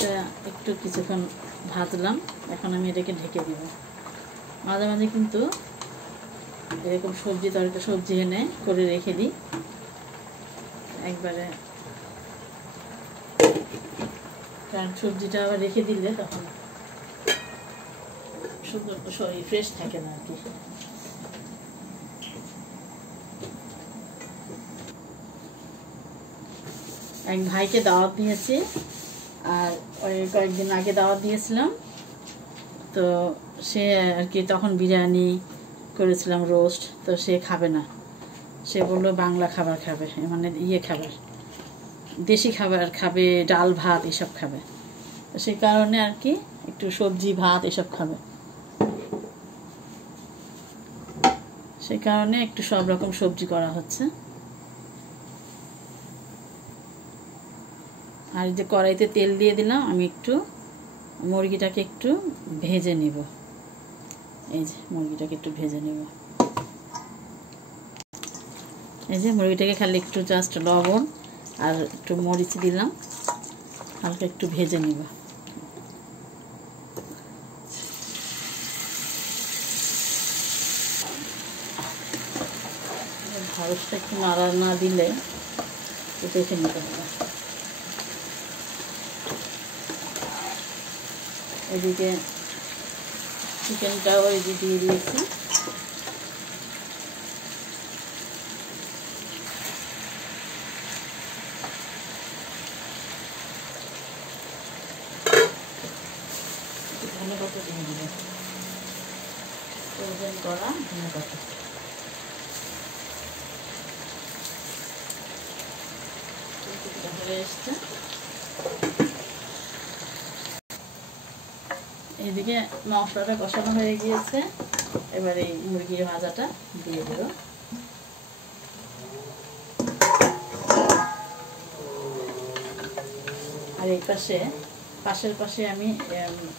এটা একটু কিছুক্ষণ ভাজলাম, এখন আমি এটাকে ঢেকে দিব। মাঝে মাঝে কিন্তু এরকম সবজি এনে করে রেখে দিই একবারে, কারণ সবজিটা আবার রেখে দিলে তখন সুন্দর ফ্রেশ থাকে না আর কি। এক ভাইকে দাওয়াত দিয়েছি, আর ওই কয়েকদিন আগে দাওয়াত দিয়েছিলাম, তো সে আর কি তখন বিরিয়ানি করেছিলাম, রোস্ট, তো সে খাবে না। সে বললো বাংলা খাবার খাবে, মানে খাবার, দেশি খাবার খাবে, ডাল ভাত এসব খাবে। তো সেই কারণে আর কি একটু সবজি ভাত এসব খাবে, সেই কারণে একটু সব রকম সবজি করা হচ্ছে। আর যে কড়াইতে তেল দিয়ে দিলাম, আমি একটু মুরগিটাকে একটু ভেজে নিব। এই যে মুরগিটাকে একটু ভেজে নেব। এই যে মুরগিটাকে খালি একটু জাস্ট লবণ আর একটু মরিচ দিলাম, হালকা একটু ভেজে নিব। ঢাকনাটা একটু নাড়া না দিলে দেখে নিতে হবে। এদিকে চিকেনটাও এই দিয়ে দিয়েছি। ধনে পাতা দিয়ে দিবে, ফ্রোজেন করা ধনে পাতা। হয়ে এসছে। এইদিকে মশলাটা কষানো হয়ে গিয়েছে, এবার এই মুরগির ভাজাটা দিয়ে দেব। আর এই পাশের পাশে আমি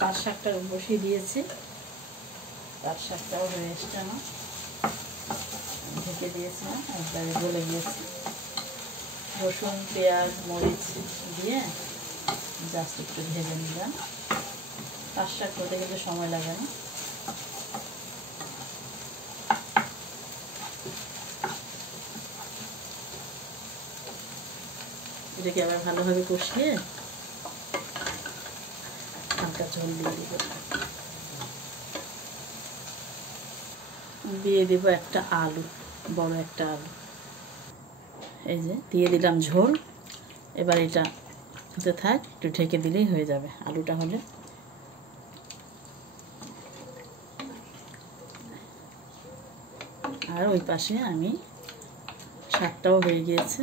পাট শাকটা বসিয়ে দিয়েছি, পাট শাকটাও হয়ে এসছে আমার, ঢেকে দিয়েছিলাম, একবারে গলে গিয়েছে। রসুন পেঁয়াজ মরিচ দিয়ে জাস্ট একটু ভেজে নিলাম। পাট শাক করতে গেলে সময় লাগে না। এটাকে আবার ভালোভাবে কষিয়ে হালকা ঝোল দিয়ে দেব একটা আলু, বড় একটা আলু। এই যে দিয়ে দিলাম ঝোল। এবার এটা থাক, একটু ঢেকে দিলেই হয়ে যাবে আলুটা হলে। আর ওই পাশে আমি শাকটাও হয়ে গিয়েছে,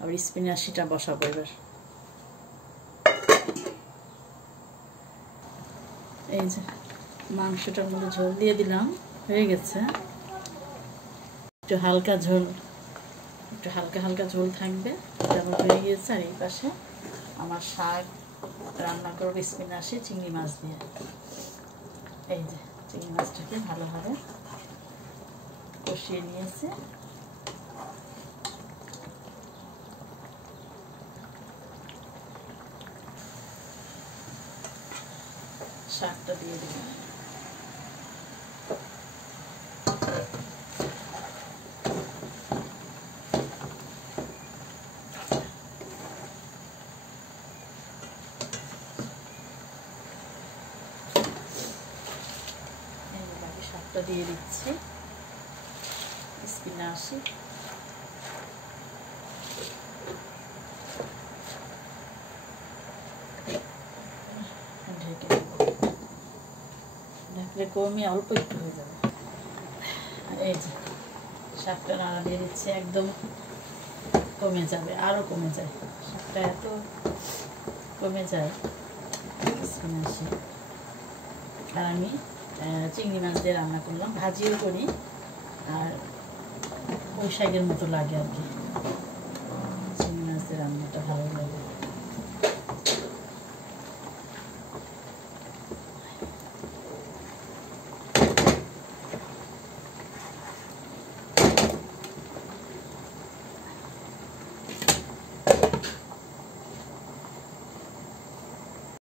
আবার স্পিনাচিটা বসাবো। এবার এই যে মাংসটার মধ্যে ঝোল দিয়ে দিলাম, হয়ে গেছে। একটু হালকা ঝোল, একটু হালকা ঝোল থাকবে, যেমন হয়ে গিয়েছে। আর এই পাশে আমার শাক রান্না করবো স্পিনাচি চিংড়ি মাছ দিয়ে। এই যে চিংড়ি মাছটাকে ভালোভাবে কষিয়ে নিয়েছে। শাকটা দিয়ে দিলাম। শাকটা দিয়ে দিচ্ছি, স্পিনাচি। ঢেকে দেবো, ঢাকলে কমিয়ে অল্প একটু হয়ে যাবে। আর এই যে শাকটা নাড়া দিয়ে দিচ্ছে, একদম কমে যাবে, আরও কমে যায় শাকটা, এত কমে যায় স্পিনাচি। আর আমি চিংড়ি মাছ দিয়ে রান্না করলাম, ভাজিও করি, আর ওই শাকের মতো লাগে আর কি।